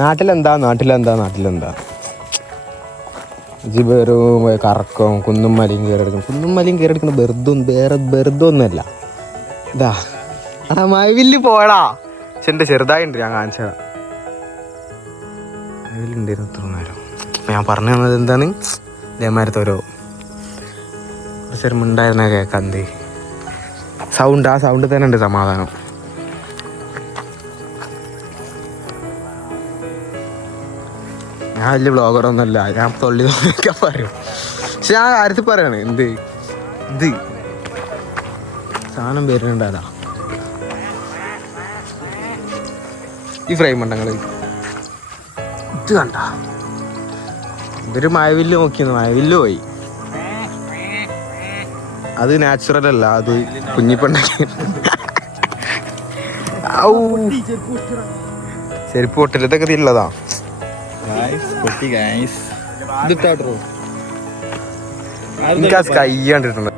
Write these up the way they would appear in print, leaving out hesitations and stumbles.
നാട്ടിലെന്താ ജിബറും കറക്കവും കുന്നും മലയും കയറി എടുക്കണം വെറുതെ ഒന്നുമല്ല. ഇതാ മഴവില്ല് പോടാ. പക്ഷെ എൻ്റെ ചെറുതായിട്ടുണ്ട്, ഞാൻ കാണിച്ചതാ. മഴവില്ലുണ്ടായിരുന്നു ഇത്ര നേരം. ഞാൻ പറഞ്ഞു തന്നത് എന്താണ്, ഇതേമാരത്തെ ഓരോ കുറച്ചേരം ഉണ്ടായിരുന്ന കേൾക്കാം. എന്ത് സൗണ്ട്, ആ സൗണ്ട് തന്നെ ഉണ്ട് സമാധാനം. ഞാൻ വലിയ ബ്ലോഗറൊന്നുമല്ല, ഞാൻ തൊള്ളിയൊക്കെ പറയും. പക്ഷെ ഞാൻ കാര്യത്തിൽ പറയാണ്, ഇത് സാധനം വരുന്നുണ്ട്. അതാ ഈ ഫ്രെയിം ഉണ്ടങ്ങൾ ഇത് കണ്ട, ഇതൊരു മഴവില്ല് നോക്കിയെന്ന്, മഴവില്ല് പോയി. അത് നാച്ചുറൽ അല്ല, അത് കുഞ്ഞിപ്പണ്ടാക്കി. ചെരുപ്പ് പൊട്ടില്ല, ഇതൊക്കെ തിരില്ലതാ. എനിക്ക് ആ സ്കൈ കണ്ടിട്ടുണ്ട്.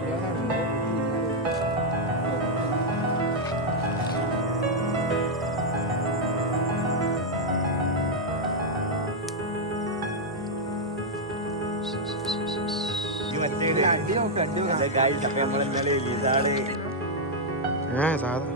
സാധാ